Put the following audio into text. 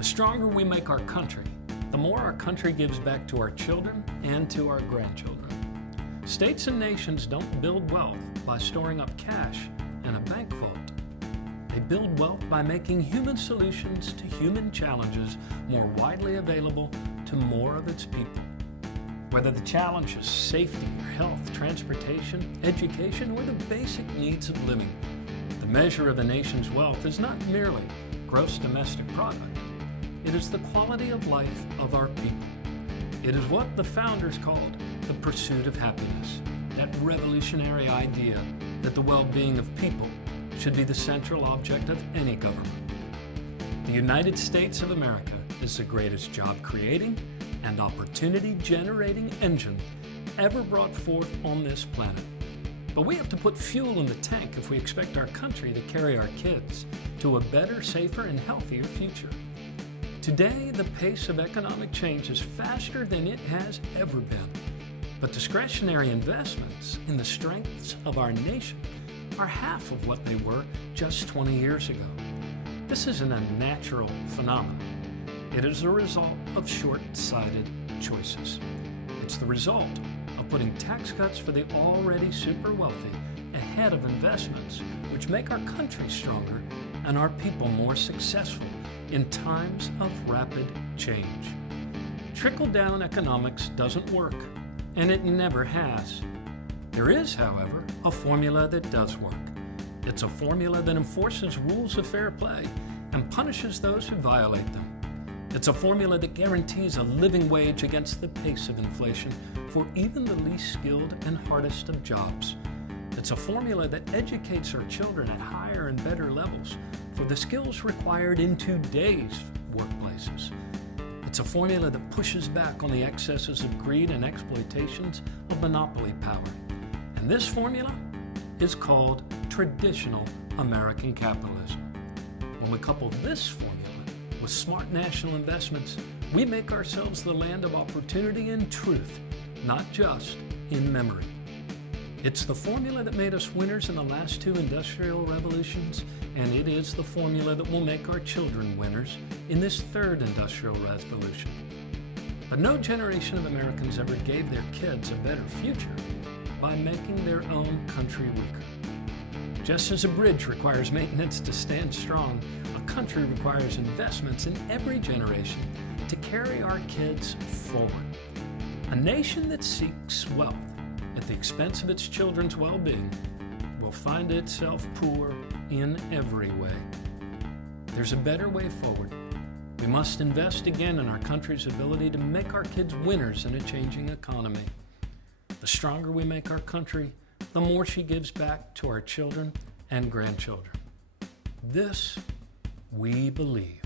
The stronger we make our country, the more our country gives back to our children and to our grandchildren. States and nations don't build wealth by storing up cash in a bank vault. They build wealth by making human solutions to human challenges more widely available to more of its people. Whether the challenge is safety or health, transportation, education, or the basic needs of living, the measure of a nation's wealth is not merely gross domestic product. It is the quality of life of our people. It is what the founders called the pursuit of happiness, that revolutionary idea that the well-being of people should be the central object of any government. The United States of America is the greatest job-creating and opportunity-generating engine ever brought forth on this planet. But we have to put fuel in the tank if we expect our country to carry our kids to a better, safer, and healthier future. Today, the pace of economic change is faster than it has ever been. But discretionary investments in the strengths of our nation are half of what they were just 20 years ago. This isn't a natural phenomenon. It is a result of short-sighted choices. It's the result of putting tax cuts for the already super wealthy ahead of investments which make our country stronger and our people more successful in times of rapid change. Trickle-down economics doesn't work, and it never has. There is, however, a formula that does work. It's a formula that enforces rules of fair play and punishes those who violate them. It's a formula that guarantees a living wage against the pace of inflation for even the least skilled and hardest of jobs. It's a formula that educates our children at higher and better levels for the skills required in today's workplaces. It's a formula that pushes back on the excesses of greed and exploitations of monopoly power. And this formula is called traditional American capitalism. When we couple this formula with smart national investments, we make ourselves the land of opportunity and truth, not just in memory. It's the formula that made us winners in the last two industrial revolutions, and it is the formula that will make our children winners in this third industrial revolution. But no generation of Americans ever gave their kids a better future by making their own country weaker. Just as a bridge requires maintenance to stand strong, a country requires investments in every generation to carry our kids forward. A nation that seeks wealth at the expense of its children's well-being will find itself poor in every way. There's a better way forward. We must invest again in our country's ability to make our kids winners in a changing economy. The stronger we make our country, the more she gives back to our children and grandchildren. This we believe.